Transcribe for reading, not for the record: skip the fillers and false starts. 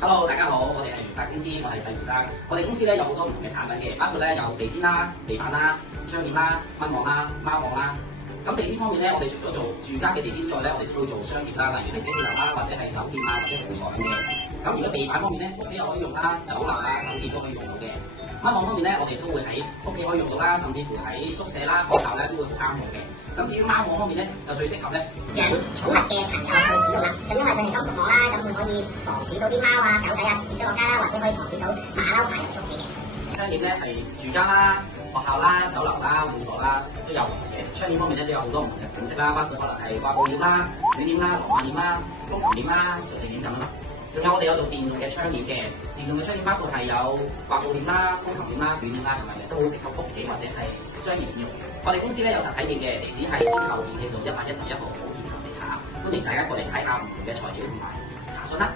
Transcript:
Hello， 大家好，我哋係聯發公司，我係細胡生。我哋公司咧有好多唔同嘅產品嘅，包括咧有地氈啦、地板啦、窗簾啦、蚊網啦、貓網啦。咁地氈方面咧，我哋除咗做住家嘅地氈之外咧，我哋都會做商業啦，例如係寫字樓啦，或者係酒店啊，或者係會所咁嘅。咁如果地板方面咧，屋企又可以用啦，酒樓啦、酒店都可以用到嘅。蚊網方面咧，我哋都會喺屋企可以用到啦，甚至乎喺宿舍啦、學校咧都會好啱用嘅。咁至於貓網方面咧，就最適合咧養寵物嘅朋友去使用啦。咁因為佢係金屬網啦，咁佢可以防止到啲貓啊、狗仔啊跌咗落街啦，或者可以防止到馬騮爬入屋企嘅。窗簾咧係住家啦、學校啦、酒樓啦、會所啦都有唔同嘅。窗簾方面咧都有好多唔同嘅款式啦，包括可能係掛布簾啦、卷簾啦、羅馬簾啦、風帆簾啦、垂直簾咁樣啦。仲有我哋有做電動嘅窗簾嘅，電動嘅窗簾包括係有掛布簾啦、風琴簾啦、捲簾啦，同埋都好適合屋企或者係商業使用。我哋公司咧有實體店嘅，地址係天后電器道111號寶田樓地下，歡迎大家過嚟睇下唔同嘅材料同埋查詢啦。